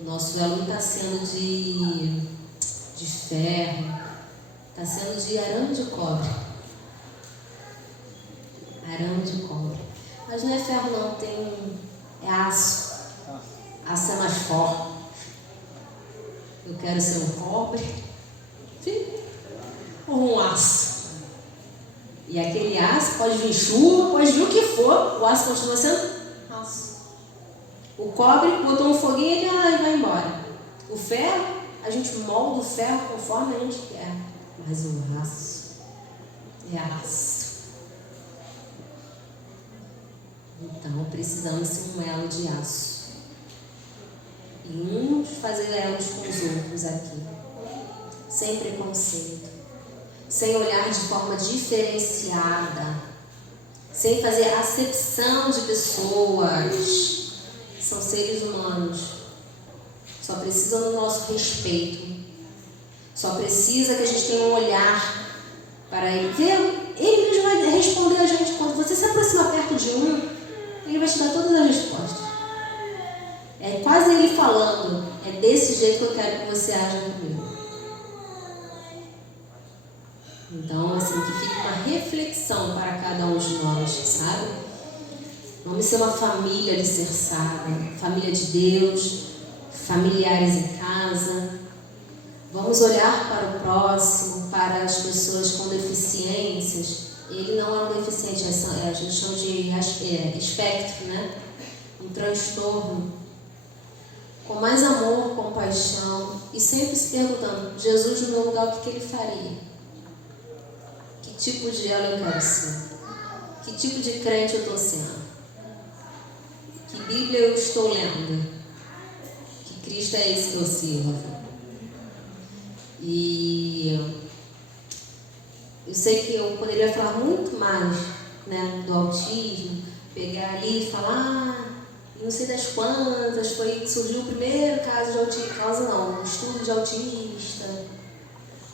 O nosso elo não está sendo de ferro, está sendo de arame de cobre. Arame de cobre. Mas não é ferro não, é aço. Aço é mais forte. Eu quero ser um cobre, sim, ou um aço. E aquele aço pode vir chuva, pode vir o que for, o aço continua sendo aço. O cobre botou um foguinho e ele vai embora. O ferro, a gente molda o ferro conforme a gente quer. Mas o aço é aço. Então precisamos ser um elo de aço. E uns fazer elos com os outros aqui. Sem preconceito. Sem olhar de forma diferenciada. Sem fazer acepção de pessoas. São seres humanos. Só precisam do nosso respeito. Só precisa que a gente tenha um olhar para ele. Ele mesmo vai responder a gente. Quando você se aproxima perto de um, ele vai te dar todas as respostas. É quase ele falando. É desse jeito que eu quero que você haja comigo. Então, assim, que fique uma reflexão para cada um de nós, sabe? Vamos ser uma família alicerçada, família de Deus, familiares em casa. Vamos olhar para o próximo, para as pessoas com deficiências. Ele não é um deficiente, a gente chama de espectro, né? Um transtorno. Com mais amor, compaixão e sempre se perguntando, Jesus no meu lugar, o que ele faria? Que tipo de elo eu quero ser? Que tipo de crente eu estou sendo? Que Bíblia eu estou lendo? Que Cristo é esse que eu sirvo? E eu sei que eu poderia falar muito mais, né, do autismo, pegar ali e falar, não sei das quantas, foi que surgiu o primeiro caso de autismo, um estudo de autista.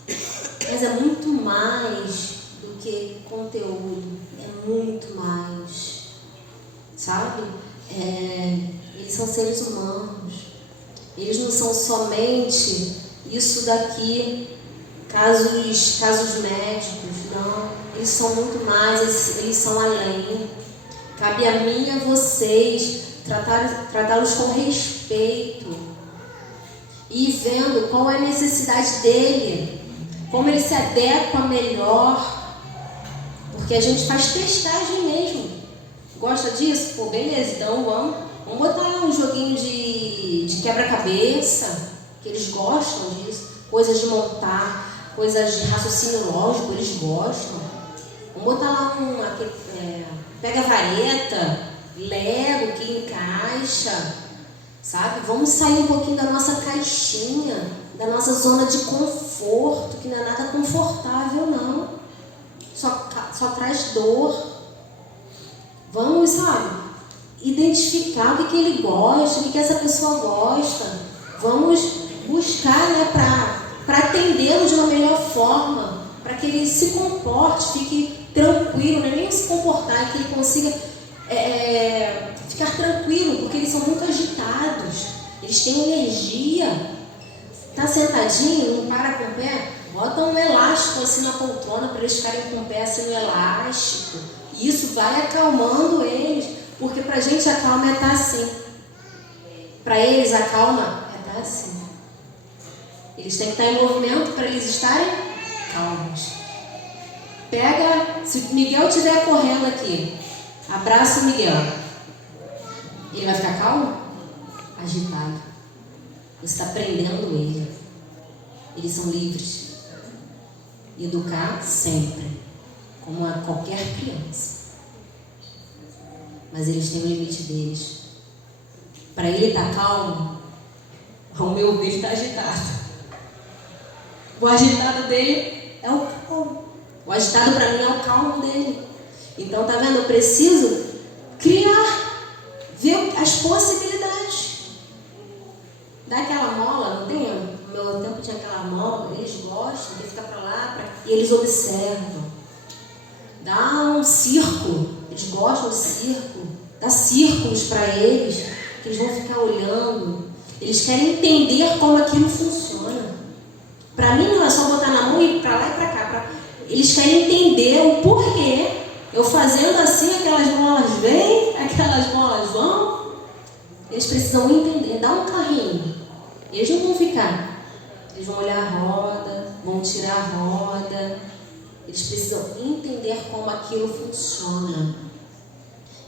Mas é muito mais do que conteúdo, é muito mais, sabe? Eles são seres humanos, eles não são somente isso daqui, casos médicos, não, eles são muito mais, eles são além. Cabe a mim e a vocês tratá-los com respeito e vendo qual é a necessidade dele, como ele se adequa melhor, porque a gente faz testagem mesmo. Gosta disso? Pô, beleza, então vamos botar lá um joguinho de quebra-cabeça, que eles gostam disso, coisas de montar, coisas de raciocínio lógico, eles gostam. Vamos botar lá pega vareta, Lego que encaixa, sabe? Vamos sair um pouquinho da nossa caixinha, da nossa zona de conforto, que não é nada confortável, não. Só traz dor. Vamos, sabe, identificar o que ele gosta, o que essa pessoa gosta. Vamos buscar, né, para atendê-lo de uma melhor forma, para que ele se comporte, fique tranquilo, não é nem se comportar, é que ele consiga ficar tranquilo, porque eles são muito agitados, eles têm energia. Tá sentadinho, não para com o pé, bota um elástico assim na poltrona para eles ficarem com o pé assim no elástico. Isso vai acalmando eles, porque pra gente a calma é estar assim. Para eles a calma é estar assim. Eles têm que estar em movimento para eles estarem calmos. Se Miguel estiver correndo aqui, abraça o Miguel. Ele vai ficar calmo? Agitado. Você está prendendo ele. Eles são livres. Educar sempre, como a qualquer criança. Mas eles têm o limite deles. Para ele estar calmo, o meu dele está agitado. O agitado dele é o calmo. O agitado para mim é o calmo dele. Então, tá vendo? Eu preciso criar, ver as possibilidades. Dá aquela mola, não tem? No meu tempo tinha aquela mola, eles gostam de ficar para lá e eles observam. Dá um circo. Eles gostam de circo, dá círculos para eles, que eles vão ficar olhando. Eles querem entender como aquilo funciona. Para mim não é só botar na mão e ir para lá e para cá. Eles querem entender o porquê. Eu fazendo assim, aquelas bolas vêm, aquelas bolas vão. Eles precisam entender. Dá um carrinho. Eles não vão ficar. Eles vão olhar a roda, vão tirar a roda. Eles precisam entender como aquilo funciona.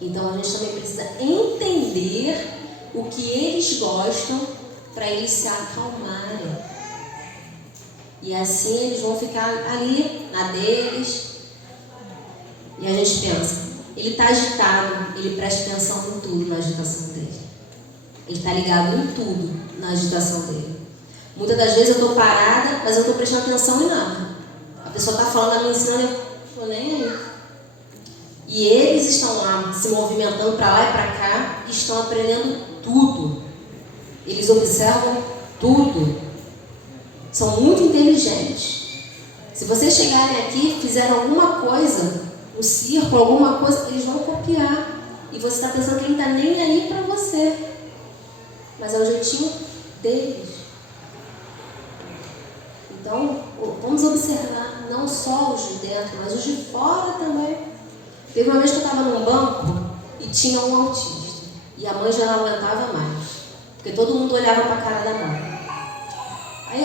Então a gente também precisa entender o que eles gostam para eles se acalmarem. E assim eles vão ficar ali na deles. E a gente pensa, ele está agitado, ele presta atenção em tudo na agitação dele. Ele está ligado em tudo na agitação dele. Muitas das vezes eu estou parada, mas eu estou prestando atenção em nada. A pessoa está falando, me ensinando, eu não estou nem aí. E eles estão lá se movimentando para lá e para cá e estão aprendendo tudo. Eles observam tudo. São muito inteligentes. Se vocês chegarem aqui e fizerem alguma coisa, um circo, alguma coisa, eles vão copiar. E você está pensando que ele não está nem aí para você. Mas é o jeitinho deles. Então, vamos observar não só os de dentro, mas os de fora também. Teve uma vez que eu estava num banco e tinha um autista. E a mãe já não aguentava mais. Porque todo mundo olhava para a cara da mãe. Aí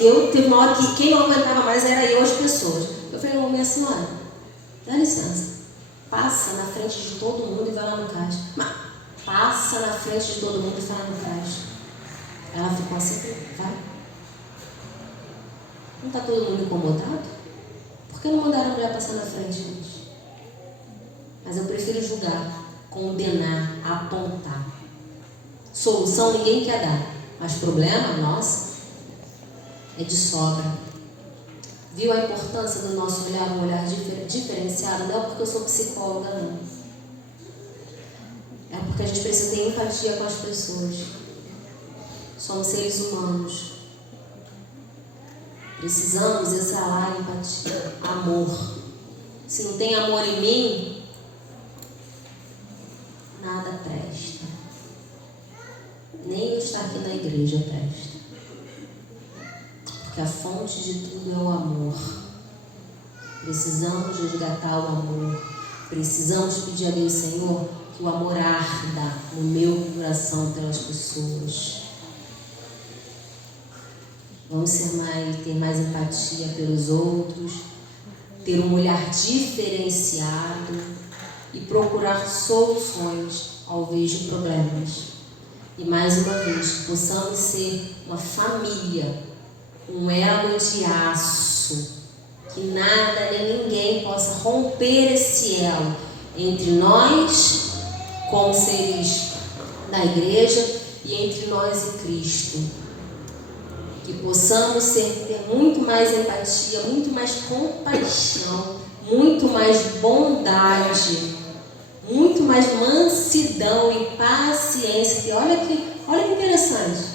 eu teve uma hora que quem não aguentava mais era eu, as pessoas. Eu falei, minha senhora, dá licença. Passa na frente de todo mundo e vai lá no caixa. Mas passa na frente de todo mundo e vai lá no caixa. Ela ficou assim, vai. Não está todo mundo incomodado? Por que não mandaram a mulher passar na frente, gente? Mas eu prefiro julgar, condenar, apontar. Solução ninguém quer dar, mas problema, nossa, é de sobra. Viu a importância do nosso olhar, um olhar diferenciado? Não é porque eu sou psicóloga, não. É porque a gente precisa ter empatia com as pessoas. Somos seres humanos. Precisamos exalar empatia, amor. Se não tem amor em mim, nada presta. Nem eu estar aqui na igreja presta. Porque a fonte de tudo é o amor. Precisamos resgatar o amor. Precisamos pedir a Deus, Senhor, que o amor arda no meu coração pelas pessoas. Vamos ter mais empatia pelos outros, ter um olhar diferenciado e procurar soluções ao invés de problemas. E mais uma vez, que possamos ser uma família, um elo de aço, que nada nem ninguém possa romper esse elo entre nós, como seres da igreja, e entre nós e Cristo. Que possamos ter muito mais empatia, muito mais compaixão, muito mais bondade, muito mais mansidão e paciência. Que olha que interessante.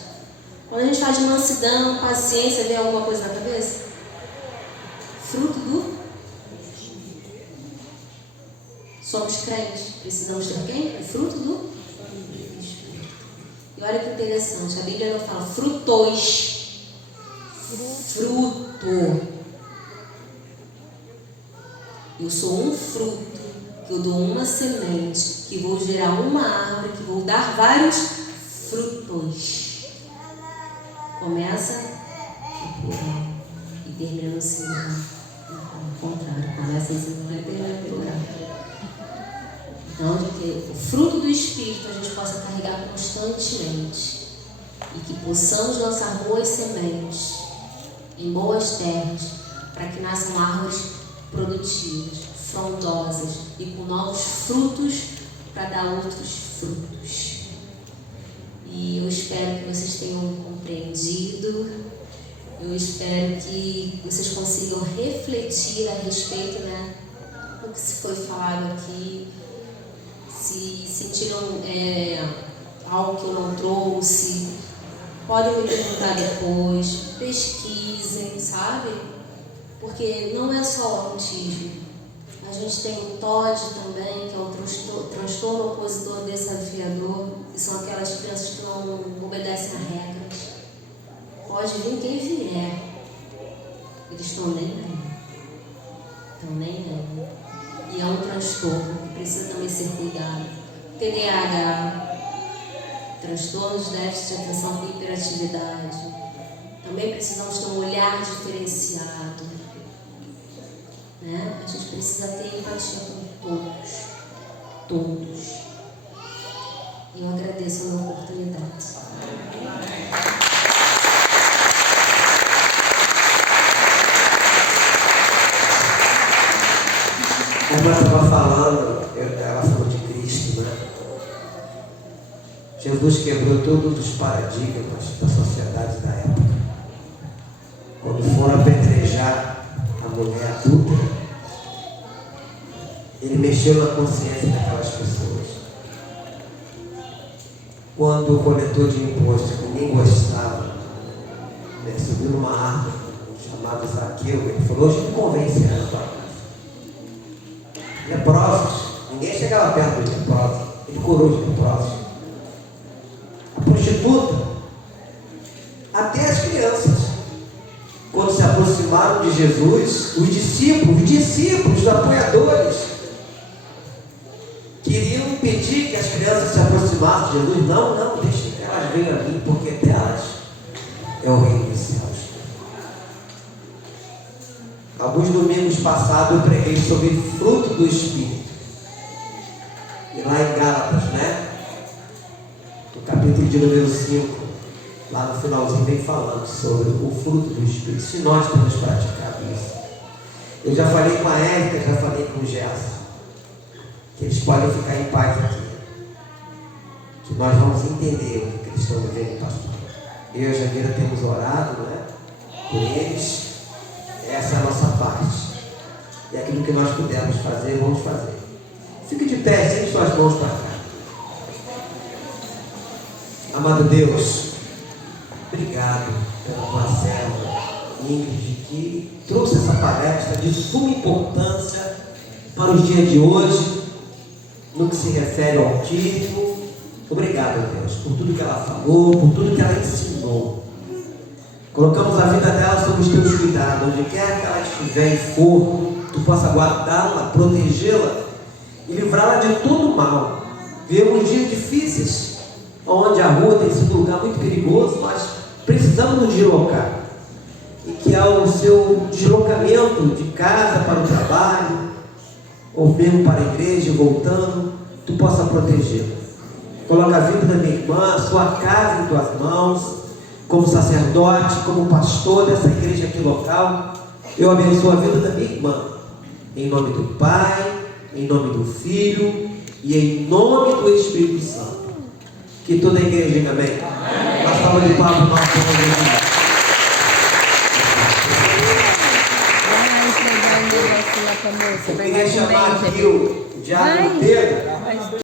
Quando a gente fala de mansidão, paciência, vem alguma coisa na cabeça? Fruto do... Somos crentes, precisamos ter quem? O fruto do Espírito. E olha que interessante, a Bíblia não fala frutos. Fruto. Eu sou um fruto, que eu dou uma semente, que vou gerar uma árvore, que vou dar vários frutos. Começa no plural e termina no singular. Ao contrário, começa em singular e termina no plural. Então, que o fruto do Espírito a gente possa carregar constantemente e que possamos lançar boas sementes em boas terras, para que nasçam árvores produtivas, frondosas e com novos frutos para dar outros frutos. E eu espero que vocês tenham compreendido, eu espero que vocês consigam refletir a respeito, do que se foi falado aqui, se sentiram algo que eu não trouxe, podem me perguntar depois, pesquisem, sabe? Porque não é só o autismo. A gente tem o TOD também, que é o transtorno opositor desafiador, que são aquelas crianças que não obedecem a regras. Pode vir quem vier, eles estão nem aí. Estão nem aí. E é um transtorno que precisa também ser cuidado. TDAH, transtornos de déficit de atenção com hiperatividade. Também precisamos ter um olhar diferenciado. Né? A gente precisa ter empatia com todos. Todos. E eu agradeço a minha oportunidade. A irmã estava falando, ela falou de Cristo, né? Jesus quebrou todos os paradigmas da sociedade da época. Quando foram apedrejar a mulher adulta, ele mexeu na consciência daquelas pessoas. Quando o coletor de impostos, que ninguém gostava, né, subiu numa árvore chamado Zaqueu, ele falou: hoje me convence a tua casa. Leprosos, ninguém chegava perto dos leprosos, ele curou os leprosos. A prostituta, até as crianças, quando se aproximaram de Jesus, os discípulos, os apoiadores, queriam impedir que as crianças se aproximassem de Jesus. Não, deixem que elas venham a mim, porque delas é o reino dos céus. Alguns domingos passados eu preguei sobre fruto do Espírito. E lá em Gálatas, né? No capítulo de número 5, lá no finalzinho vem falando sobre o fruto do Espírito. Se nós temos praticado isso. Eu já falei com a Érica, já falei com o Gerson, que eles podem ficar em paz aqui. Que nós vamos entender o que eles estão vivendo, pastor. Eu e a Janira temos orado, né? Por eles. Essa é a nossa parte. E aquilo que nós pudermos fazer, vamos fazer. Fique de pé, estende suas mãos para cá. Amado Deus, obrigado pela tua serva Ingrid, que trouxe essa palestra de suma importância para os dias de hoje, no que se refere ao autismo. Obrigado, Deus, por tudo que ela falou, por tudo que ela ensinou. Colocamos a vida dela sob os teus cuidados, onde quer que ela estiver e for, tu possa guardá-la, protegê-la e livrá-la de todo o mal. Vivemos dias difíceis, onde a rua tem sido um lugar muito perigoso, nós precisamos nos deslocar. E que ao seu deslocamento de casa para o trabalho, ou mesmo para a igreja, voltando, tu possa protegê-la. Coloca a vida da minha irmã, a sua casa em tuas mãos. Como sacerdote, como pastor dessa igreja aqui local, eu abençoo a vida da minha irmã, em nome do Pai, em nome do Filho e em nome do Espírito Santo. Que toda a igreja diga amém. Uma salva de palmas para o nosso Senhor. Eu queria chamar aqui o diácono Pedro.